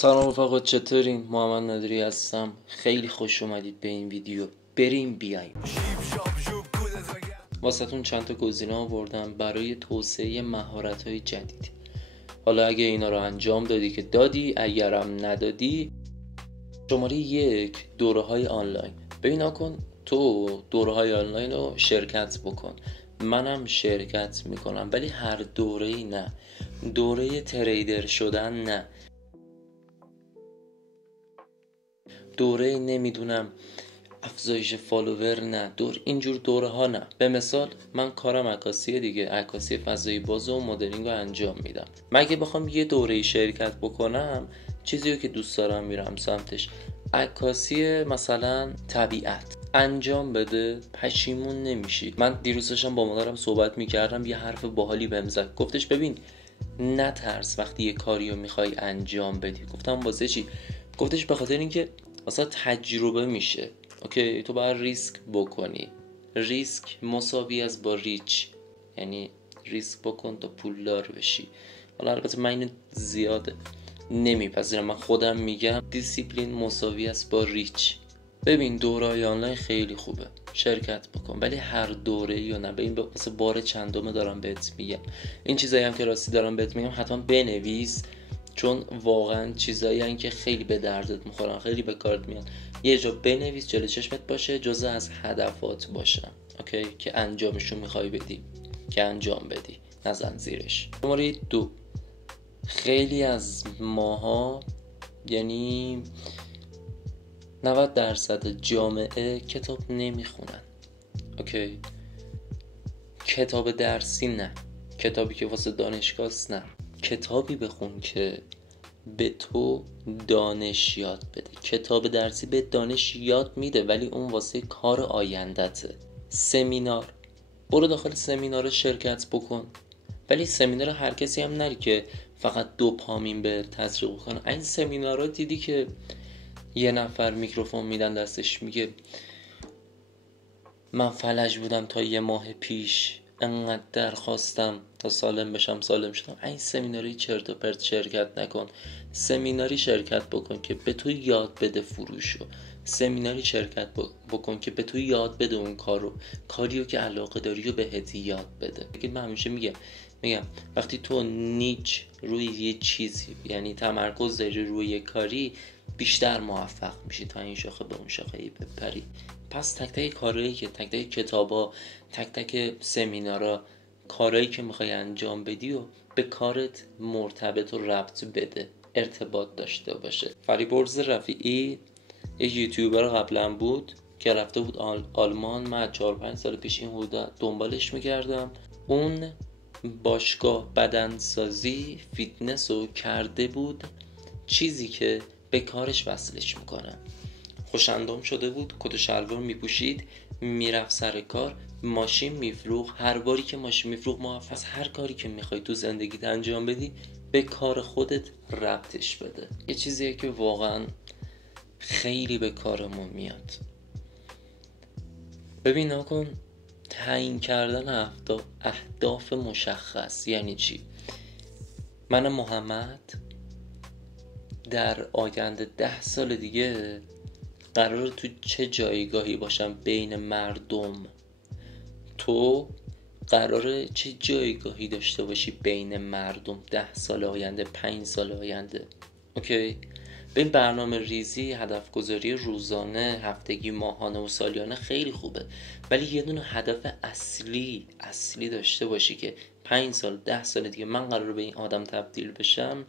سلام رفقا، چطورین؟ محمد نادری هستم. خیلی خوش اومدید به این ویدیو. بریم بیایم. واسهتون چند تا گزینه آوردم برای توسعه مهارت‌های جدید. حالا اگه اینا رو انجام دادی که دادی، اگرم ندادی، شماره 1 دوره‌های آنلاین. ببین کن تو دوره‌های آنلاین رو شرکت بکن، منم شرکت میکنم، ولی هر دوره‌ای نه. دوره تریدر شدن نه، دوره نمیدونم افزایش فالوور نه، اینجور دوره ها نه. به مثال من کارم عکاسیه دیگه، عکاسی فضایی باز و مدلینگ رو انجام میدم. مگه بخوام یه دوره شرکت بکنم، چیزی که دوست دارم میرم سمتش، عکاسی مثلا طبیعت انجام بده، پشیمون نمیشی. من دیروز داشتم با مادرم صحبت میکردم، یه حرف باحالی بهم زد. گفتش ببین نترس وقتی یه کاریو میخوای انجام بدی. گفتم واسه چی؟ گفتش به خاطر اینکه اصلا تجربه میشه. اوکی، تو باید ریسک بکنی. ریسک مساوی از با ریچ، یعنی ریسک بکن تا پولدار بشی. حالا البته من اینو زیاد نمیپذیرم، من خودم میگم دیسیپلین مساوی است با ریچ. ببین دوره‌های آنلاین خیلی خوبه، شرکت بکن، ولی هر دوره یا نه. ببین واسه بار چندمه دارم بهت میگم. این چیزایی هم که راستی دارم بهت میگم حتما بنویس، چون واقعا چیزایی هستن که خیلی به دردت میخورن، خیلی به کارت میان. یه جا بنویس، جلوی چشمت باشه، جزء از هدفات باشه. اوکی، که انجامشون میخوای بدی، که انجام بدی، نزن زیرش. شماره 2، خیلی از ماها، یعنی 90% جامعه کتاب نمیخونن. اوکی، کتاب درسی نه، کتابی که واسه دانشگاهست نه. کتابی بخون که به تو دانش یاد بده. کتاب درسی به دانش یاد میده، ولی اون واسه کار آیندته. سمینار، برو داخل سمینار شرکت بکن، ولی سمینار هر کسی هم نری که فقط دوپامین به تزریق کنه. این سمینارها دیدی که یه نفر میکروفون میدن دستش، میگه من فلج بودم تا یه ماه پیش، انقدر درخواستم تا سالم بشم، سالم شدم. این سمیناری چرت و پرت شرکت نکن. سمیناری شرکت بکن که به تو یاد بده فروشو. سمیناری شرکت بکن که به تو یاد بده اون کاریو که علاقه داری و بهت یاد بده. من همیشه میگم وقتی تو نیچ روی یه چیزی، یعنی تمرکز داری روی یه کاری، بیشتر موفق میشی تا این شاخه به اون شاخه بپری. پس تک تک کارهایی که تک تک کتابا، تک تک سمینارا، کارهایی که میخوای انجام بدی و به کارت مرتبط و ربط بده، ارتباط داشته باشه. فریبرز رفیعی یه یوتیوبر قبلا بود که رفته بود آلمان. من 4-5 سال پیش این حدودا دنبالش میکردم. اون باشگاه بدنسازی فیتنس رو کرده بود چیزی که به کارش وصلش میکنه. خوش‌اندام شده بود، کت و شلوار میپوشید، میرفت سر کار، ماشین میفروخت. هر باری که ماشین میفروخت موفق. هر کاری که میخوای تو زندگیت انجام بدی، به کار خودت ربطش بده. یه چیزیه که واقعا خیلی به کارمون میاد. ببین نکن، تعیین کردن اهداف مشخص یعنی چی؟ من محمد در آینده 10 سال دیگه قراره تو چه جایگاهی باشم بین مردم؟ تو قراره چه جایگاهی داشته باشی بین مردم 10 سال آینده، 5 سال آینده؟ اوکی؟ به این برنامه ریزی، هدف گذاری روزانه، هفتگی، ماهانه و سالیانه خیلی خوبه، ولی یه دونه هدف اصلی داشته باشی که 5 سال 10 سال دیگه من قراره به این آدم تبدیل بشم.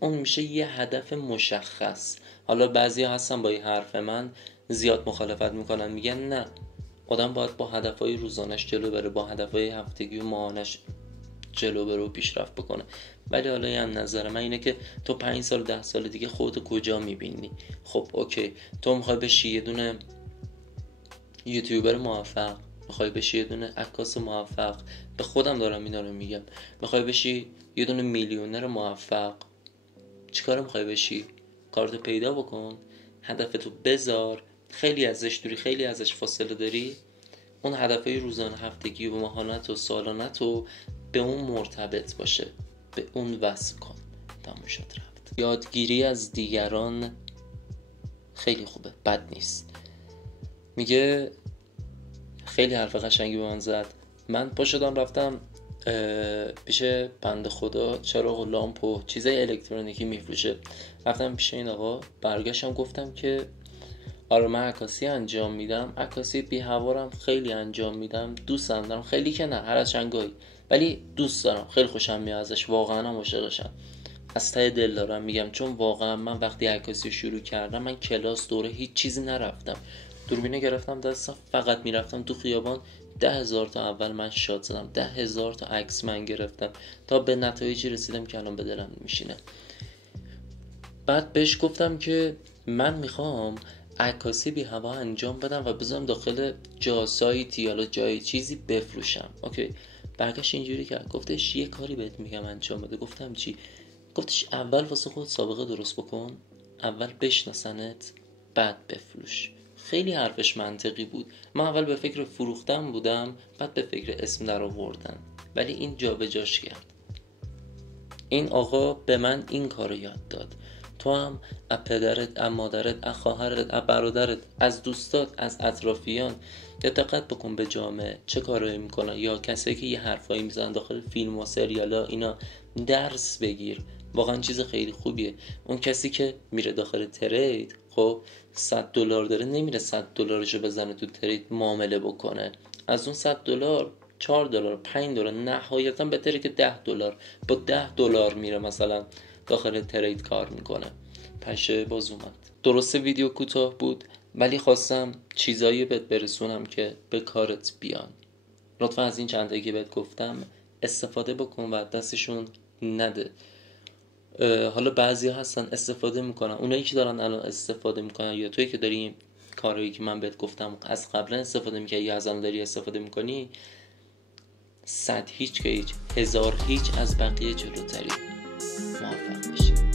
اون میشه یه هدف مشخص. حالا بعضی هستن با این حرف من زیاد مخالفت میکنن، میگن نه، آدم باید با هدفهای روزانش جلو بره، با هدفهای هفتگی و ماهانش جلو بره و پیشرفت بکنه. ولی حالا یه نظر من اینه که تو 5 سال 10 سال دیگه خودت کجا میبینی؟ خب اوکی، تو میخوای بشی یه دونه یوتیوبر موفق، میخوای بشی یه دونه عکاس موفق، به خودم دارم اینا رو میگم، میخوای بشی یه دونه میلیونر موفق، چیکار میخوای بشی؟ کارتو پیدا بکن، هدفتو بذار، خیلی ازش دوری، خیلی ازش فاصله داری، اون هدفهای روزانه، هفتگی و ماهانت و سالانت رو به اون مرتبط باشه، به اون وصل کن. تموم شد رفت. یادگیری از دیگران خیلی خوبه، بد نیست. میگه خیلی حرف قشنگی به من زد. من پا شدم رفتم پیش بنده خدا چراغ و لامپ و چیزای الکترونیکی میفروشه، رفتم پیش این آقا، برگشتم گفتم که آره من عکاسی انجام میدم، عکاسی بی هوارم خیلی انجام میدم، دوستم دارم، خیلی که نه، هر از چنگایی، ولی دوست دارم، خیلی خوشم میاد ازش، واقعا هم عاشقشم، از ته دل دارم میگم. چون واقعا من وقتی عکاسی شروع کردم، من کلاس دوره هیچ چیزی نرفتم، دوربینه گرفتم دستم، فقط میرفتم تو خیابان، 10,000 تا اول من شات زدم، 10,000 تا عکس من گرفتم تا به نتایجی رسیدم که الان به دلم میشینه. بعد بهش گفتم که من میخوام عکاسی بی هوا انجام بدم و بذارم داخل سایتی یا جای چیزی بفروشم. اوکی، برگشت اینجوری کرد، گفتش یه کاری بهت میگم انجام بده. گفتم چی؟ گفتش اول واسه خود سابقه درست بکن، اول بشناسنت، بعد بفروش. خیلی حرفش منطقی بود. من اول به فکر فروختن بودم، بعد به فکر اسم در آوردن، ولی این جابجاش کرد. این آقا به من این کارو یاد داد. تو هم از پدرت، از مادرت، از خواهرت، از برادرت، از دوستات، از اطرافیان دقت بکن به جامعه چه کارایی میکنن، یا کسایی که یه حرفایی میزنن داخل فیلم و سریالا، اینا درس بگیر، واقعا چیز خیلی خوبیه. اون کسی که میره داخل ترید، خب $100 داره، نمیره $100 بزنه تو ترید معامله بکنه، از اون $100 $4 $5 نهایتا بهتره که $10 با $10 میره مثلا داخل ترید کار میکنه. پشه باز اومد. درسته ویدیو کوتاه بود، ولی خواستم چیزایی بهت برسونم که به کارت بیان. لطفا از این چند که بهت گفتم استفاده بکن و دستشون نده. حالا بعضی هستن استفاده میکنن، اونایی که دارن الان استفاده میکنن، یا توی که داری این کارهایی که من بهت گفتم از قبلا استفاده میکنی یا از الان داری استفاده میکنی، 100 هیچ که هیچ، 1000 هیچ از بقیه جلوتری. موفق باشی.